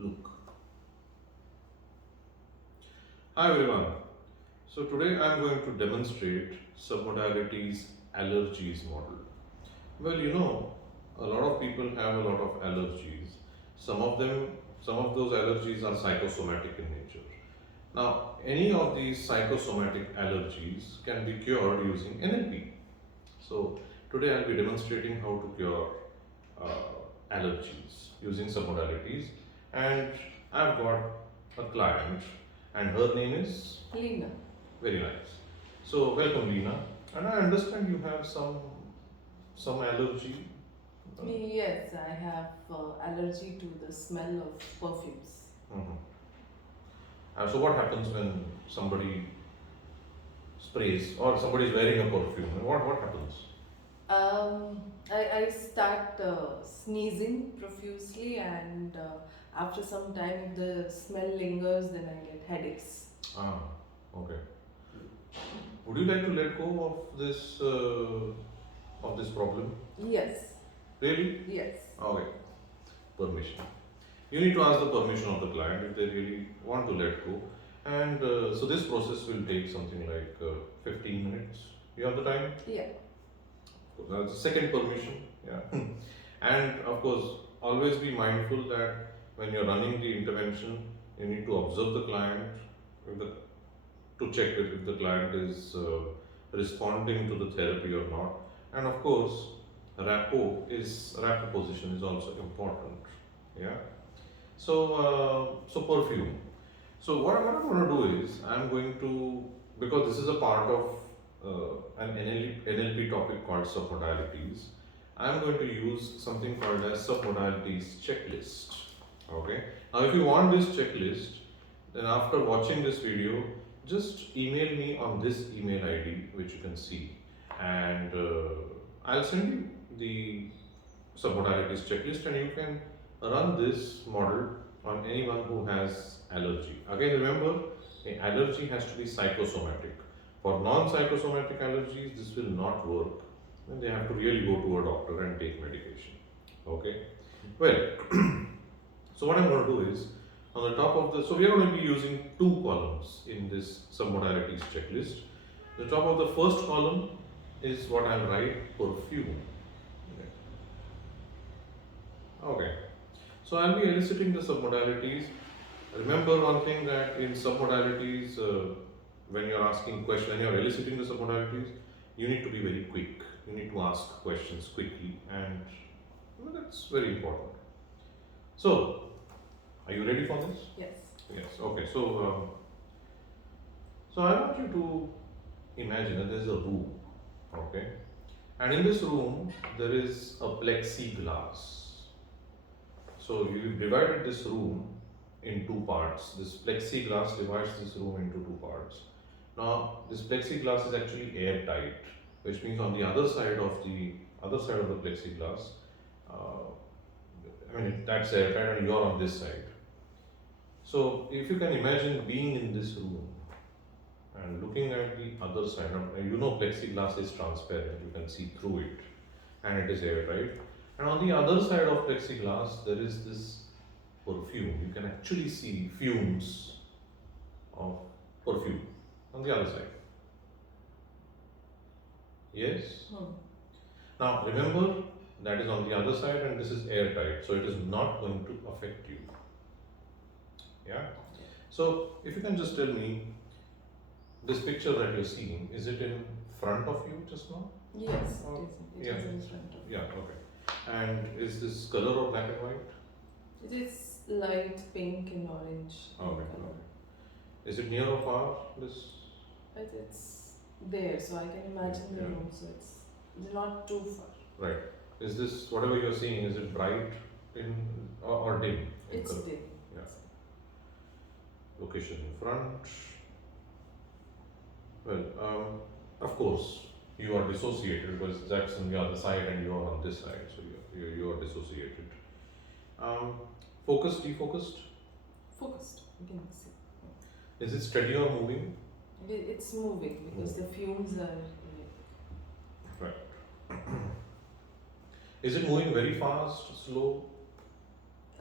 look. Hi everyone. So today I am going to demonstrate Submodalities Allergies model. Well, a lot of people have a lot of allergies. Some of those allergies are psychosomatic in nature. Now, any of these psychosomatic allergies can be cured using NLP. So today I'll be demonstrating how to cure allergies using submodalities, and I've got a client, and her name is Lena. very nice. So welcome, Lena. And I understand you have some allergy. Yes, I have allergy to the smell of perfumes. Mhm. So what happens when somebody sprays or somebody is wearing a perfume? What happens? I start sneezing profusely, and after some time, if the smell lingers, then I get headaches. Ah, okay. Would you like to let go of this problem? Yes, Really? yes. Okay. Permission. You need to ask the permission of the client if they really want to let go. And so this process will take something like 15 minutes. You have the time? Yeah. That's the second permission. Yeah. And of course, always be mindful that when you're running the intervention, you need to observe the client if the, to check if the client is responding to the therapy or not. And of course, rapport position is also important. Yeah. So perfume. So what I'm going to do is I'm going to, because this is a part of an NLP topic called submodalities, I'm going to use something called as submodalities checklist. Okay. Now, if you want this checklist, then after watching this video, just email me on this email ID, which you can see, and I'll send you the submodalities checklist, and you can run this model on anyone who has allergy. Again, remember, an allergy has to be psychosomatic. For non-psychosomatic allergies, this will not work. Then they have to really go to a doctor and take medication. Okay. Well, so what I'm going to do is on the top of the, so we are going to be using two columns in this submodalities checklist. The top of the first column is what I'll write perfume. Okay. So I'll be eliciting the submodalities. Remember one thing, that in submodalities, when you're asking questions, when you're eliciting the submodalities, you need to be very quick. You need to ask questions quickly, and that's very important. So, are you ready for this? Yes. Yes. Okay. So I want you to imagine that there's a room. Okay. And in this room, there is a plexiglass. So you divided this room in two parts. This plexiglass divides this room into two parts. Now this plexiglass is actually airtight, which means on the other side of the plexiglass, that's airtight, and you're on this side. So if you can imagine being in this room and looking at the other side, plexiglass is transparent, you can see through it, and it is airtight. And on the other side of plexiglass, there is this perfume. You can actually see fumes of perfume on the other side. Yes? Now remember, that is on the other side, and this is airtight, so it is not going to affect you. Yeah? So if you can just tell me, this picture that you're seeing, is it in front of you just now? Yes, it Yeah. is in front of me. Yeah, okay. And is this color or black and white? It is light pink and orange in Okay, color. okay. Is it near or far, this? But it's there, so I can imagine the Yeah. room, so it's not too far. Right. Is this, whatever you're seeing, is it bright or dim in It's color? dim. Yeah. Location in front. Well, of course, you are dissociated because that's on the other side and you are on this side, so you are dissociated. Focused, defocused? Focused, you can see. Is it steady or moving? It's moving because the fumes are. Right. Is it moving very fast, slow?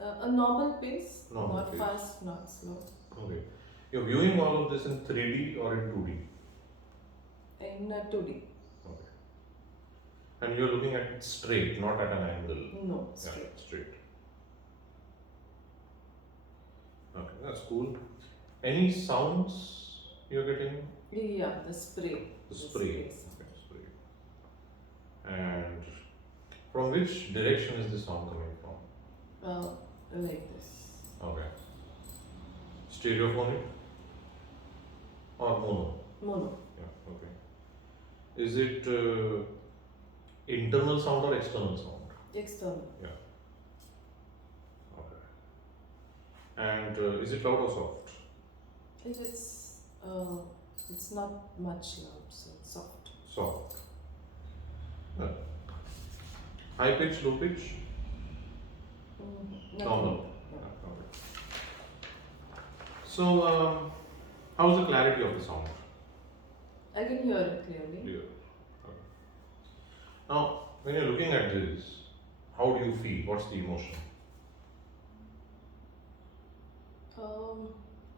A normal pace, Normal not pace. fast, not slow. Okay. You're viewing all of this in 3D or in 2D? In 2D. Okay. And you're looking at it straight, not at an angle. No, Yeah, straight. straight. Okay, that's cool. Any sounds you're getting? Yeah, the spray. The The spray. spray. Okay, spray. And from which direction is the sound coming from? Like this. Okay. Stereophonic or mono? Mono. Yeah, okay. Is it internal sound or external sound? External. Okay. And is it loud or soft? It's not much loud, so it's soft. Soft. Yeah. High pitch, low pitch? Normal. No. Okay. So, how's the clarity of the sound? I can hear it clearly. Clear. Okay. Now, when you're looking at this, how do you feel? What's the emotion?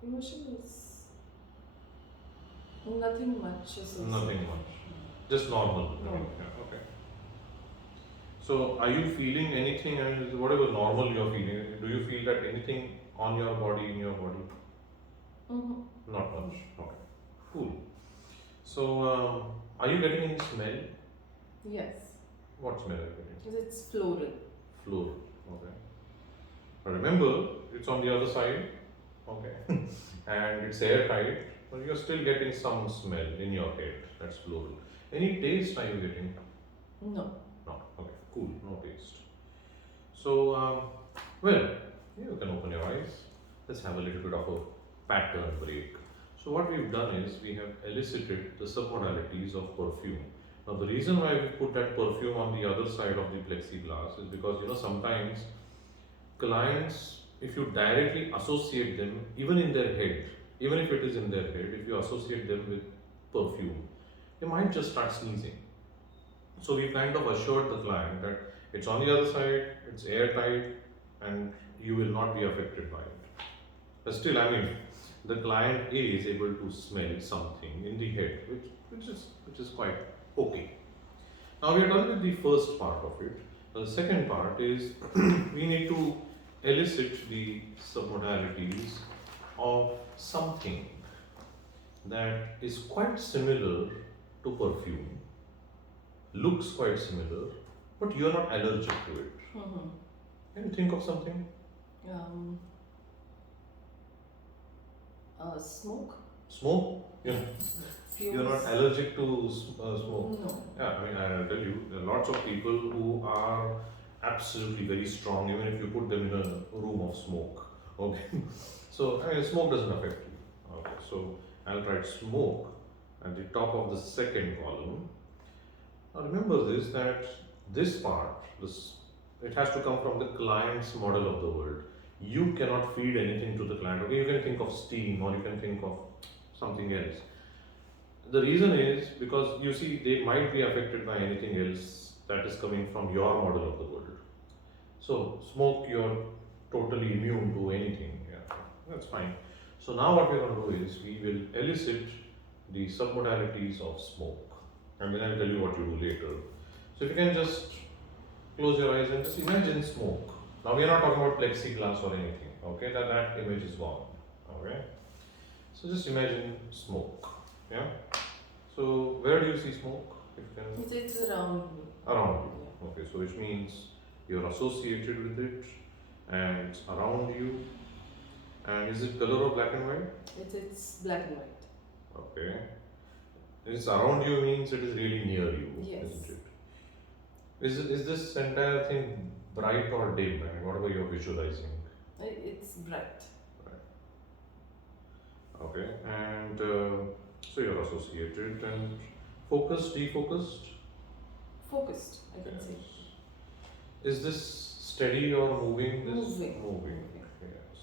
Emotion is nothing much. Nothing much. Just normal. Normal. Yeah, okay. So, are you feeling anything? I mean, whatever normal you're feeling, do you feel that anything on your body, in your body? Mm-hmm. Not much. Okay. Cool. So, are you getting any smell? Yes. What smell are you getting? It's floral. Floral. Okay. But remember, it's on the other side. Okay. And it's airtight, but you're still getting some smell in your head. That's floral. Any taste are you getting? No. No. Okay. Cool. No taste. So, well, you can open your eyes. Let's have a little bit of a pattern break. So what we've done is we have elicited the submodalities of perfume. Now the reason why we put that perfume on the other side of the plexiglass is because sometimes clients, if you directly associate them, even in their head, even if it is in their head, if you associate them with perfume, they might just start sneezing. So we kind of assured the client that it's on the other side, it's airtight, and you will not be affected by it. But still, I mean, the client A is able to smell something in the head, which is quite okay. Now we are done with the first part of it. The second part is we need to elicit the submodalities of something that is quite similar to perfume, looks quite similar, but you are not allergic to it. Mm-hmm. Can you think of something? Smoke. Smoke? Yeah. Fumes. You're not allergic to smoke. No. Yeah, I mean, I'll tell you, there are lots of people who are absolutely very strong, even if you put them in a room of smoke. Okay. So, I mean, smoke doesn't affect you. Okay. So, I'll write smoke at the top of the second column. Now, remember this that this part, it has to come from the client's model of the world. You cannot feed anything to the client. Okay, you can think of steam or you can think of something else. The reason is because you see, they might be affected by anything else that is coming from your model of the world. So, smoke, you're totally immune to anything. Yeah, that's fine. So, now what we're going to do is we will elicit the submodalities of smoke, and then I'll tell you what you do later. So, if you can just close your eyes and just imagine smoke. Now, we are not talking about plexiglass or anything, okay? That image is gone, okay? So, just imagine smoke, yeah? So, where do you see smoke? If you can... It's around me. Around you. Okay, so which means you're associated with it and it's around you. And is it color or black and white? It's black and white. Okay. It's around you means it is really near you, Yes. isn't it? Is this entire thing bright or dim? I mean, whatever you're visualizing. It's bright. Okay, and so you're associated and focused, defocused? Focused, I can Yes. say. Is this steady or moving? Moving. Moving, yes.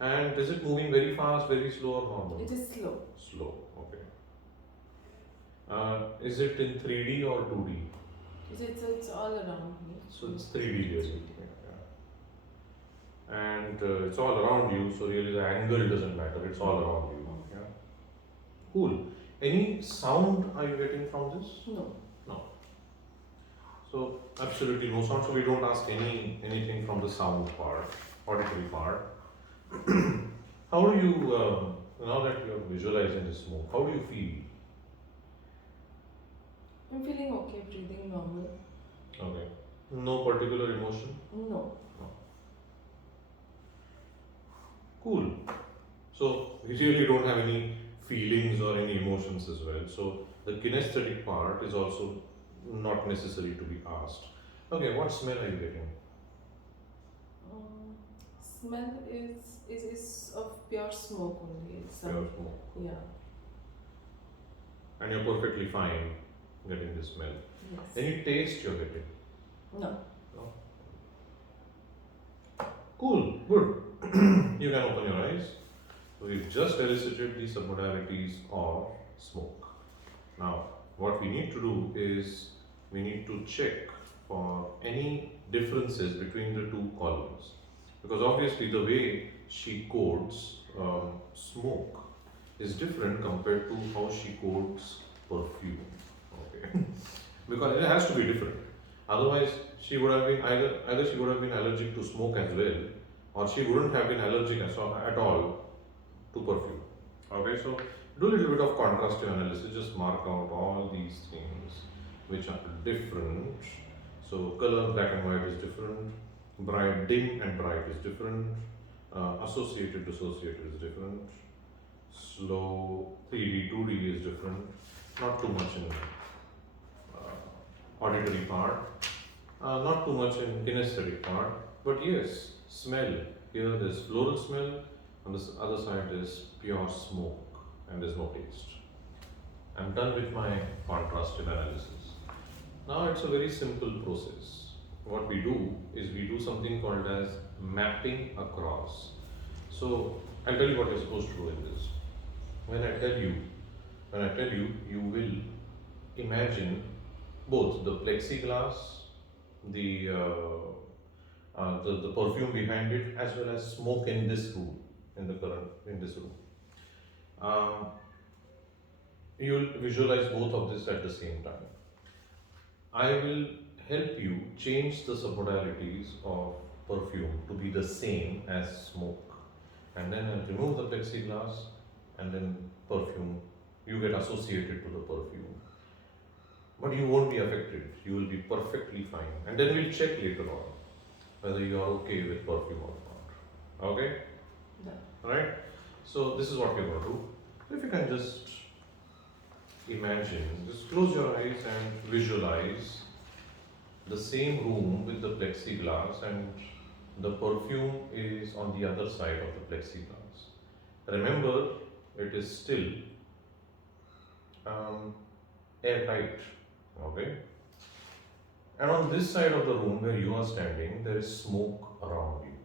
And is it moving very fast, very slow or normal? It is slow. Slow, okay. Is it in 3D or 2D? It's all around me. So it's 3D really. Yeah. and it's all around you, so really the angle doesn't matter, it's all around you. Yeah. Cool. Any sound are you getting from this? No. No. So absolutely no sound, so we don't ask anything from the sound part, auditory part. How do you, now that you are visualizing the smoke, how do you feel? I'm feeling okay, breathing normal. Okay. No particular emotion? No. Cool. So we really don't have any feelings or any emotions as well. So the kinesthetic part is also not necessary to be asked. Okay, what smell are you getting? Smell is of pure smoke only. It's Pure smoke. yeah. And you're perfectly fine getting the smell. Yes. Any taste you're getting? No. No? Cool, good. You can open your eyes. So we've just elicited the submodalities of smoke. Now, what we need to do is we need to check for any differences between the two columns. Because obviously the way she codes smoke is different compared to how she codes perfume. Okay. Because it has to be different. Otherwise, she would have been either she would have been allergic to smoke as well, or she wouldn't have been allergic at all to perfume. Okay, so do a little bit of contrastive analysis. Just mark out all these things which are different. So color, black and white is different. Bright, dim and bright is different. Associated, dissociated is different. Slow, 3D, 2D is different. Not too much in auditory part. Not too much in kinesthetic part. But yes, smell. Here there's floral smell. On the other side is pure smoke and there's no taste. I'm done with my contrastive analysis. Now it's a very simple process. What we do is we do something called as mapping across. So I'll tell you what you're supposed to do in this. When I tell you, you will imagine both the plexiglass, the the perfume behind it, as well as smoke in this room, in this room. You will visualize both of this at the same time. I will help you change the submodalities of perfume to be the same as smoke, and then I'll remove the plexiglass, and then perfume. You get associated to the perfume, but you won't be affected. You will be perfectly fine, and then we'll check later on whether you are okay with perfume or not. Okay? Yeah. Right? So this is what we're going to do. If you can just imagine, just close your eyes and visualize the same room with the plexiglass, and the perfume is on the other side of the plexiglass. Remember, it is still airtight. Okay? And on this side of the room where you are standing, there is smoke around you.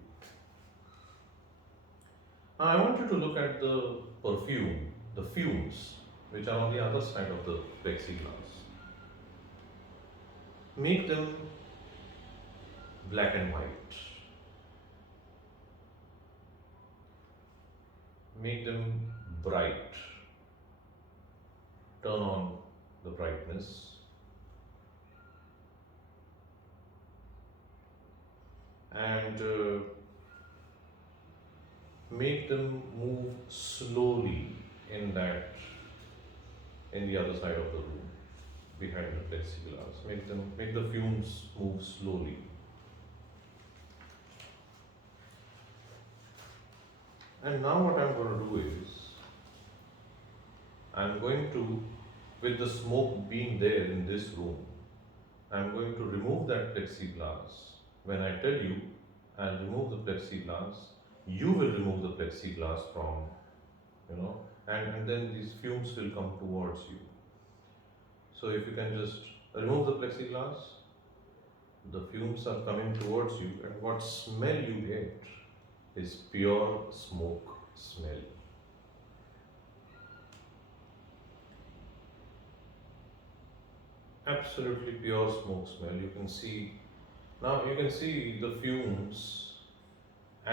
Now I want you to look at the perfume, the fumes, which are on the other side of the plexiglass. Make them black and white. Make them bright. Turn on the brightness. And make them move slowly in the other side of the room, behind the plexiglass. Make the fumes move slowly. And now what I'm going to do is, I'm going to, with the smoke being there in this room, I'm going to remove that plexiglass. When I tell you, I'll remove the plexiglass, you will remove the plexiglass from, and then these fumes will come towards you. So if you can just remove the plexiglass, the fumes are coming towards you, and what smell you get is pure smoke smell. Absolutely pure smoke smell. You can see the fumes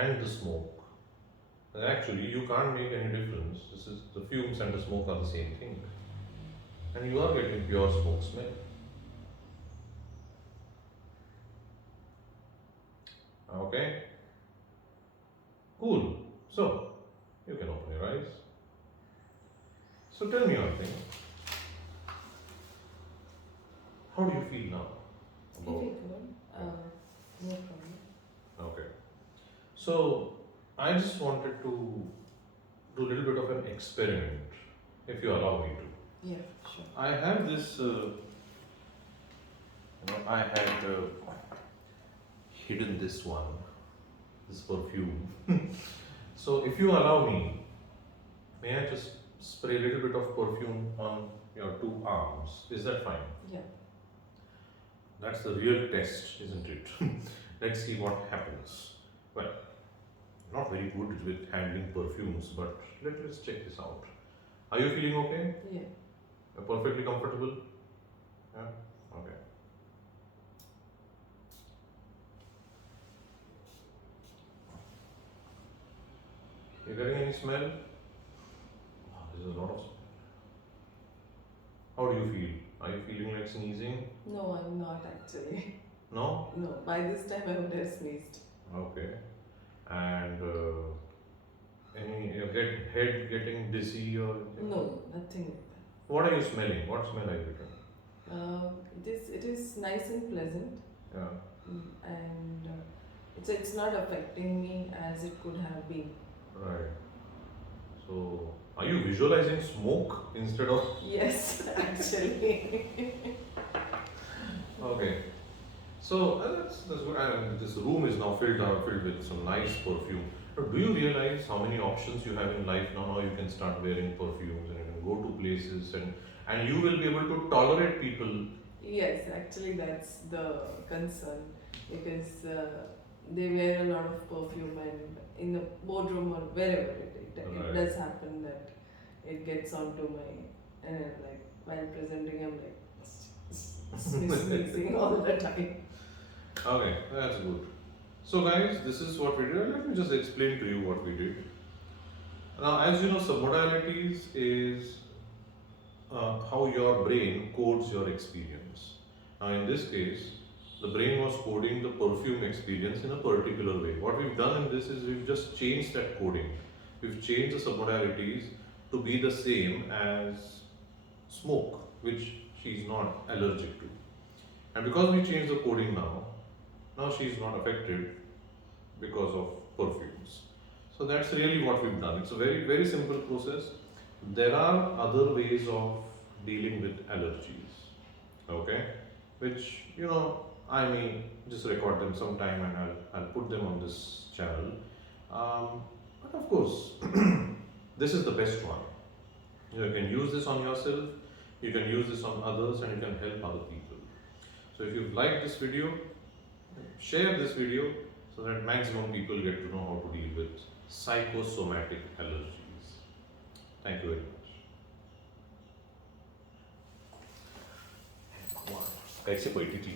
and the smoke, actually you can't make any difference. This is the fumes and the smoke are the same thing, and you are getting pure smoke smell. Okay, cool. So you can open your eyes. So tell me one thing. How do you feel now? Feel good. No problem. Okay. So I just wanted to do a little bit of an experiment, if you allow me to. Yeah, sure. I have this, I had hidden this one, this perfume. So if you allow me, may I just spray a little bit of perfume on your two arms? Is that fine? Yeah. That's the real test, isn't it? Let's see what happens. Well, not very good with handling perfumes, but let's check this out. Are you feeling okay? Yeah. You're perfectly comfortable? Yeah? Okay. You getting any smell? Wow, this is a lot of smell. How do you feel? Are you feeling like sneezing? No, I'm not actually. No? No, by this time I would have sneezed. Okay. And any your head getting dizzy or anything? No, nothing like What are you smelling? What smell are you getting? that. It is nice and pleasant, Yeah. and it's not affecting me as it could have been. Right. So, are you visualizing smoke instead of? Yes, actually. Okay. So that's good. This room is now filled with some nice perfume. But do you realize how many options you have in life now? Now you can start wearing perfumes and you can go to places and you will be able to tolerate people. Yes, actually, that's the concern because they wear a lot of perfume, and in the boardroom or wherever it Right. does happen that it gets onto my, and then, like, while presenting, I'm like sneezing all the time. Okay, that's good. So guys, this is what we did. Let me just explain to you what we did. Now, as you know, submodalities is how your brain codes your experience. Now, in this case, the brain was coding the perfume experience in a particular way. What we've done in this is we've just changed that coding. We've changed the submodalities to be the same as smoke, which she's not allergic to. And because we changed the coding now she's not affected because of perfumes. So that's really what we've done. It's a very, very simple process. There are other ways of dealing with allergies, okay? Which, I may just record them sometime and I'll put them on this channel. But of course, this is the best one. You can use this on yourself, you can use this on others, and you can help other people. So if you've liked this video, share this video so that maximum people get to know how to deal with psychosomatic allergies. Thank you very much. कैसे बैठी थी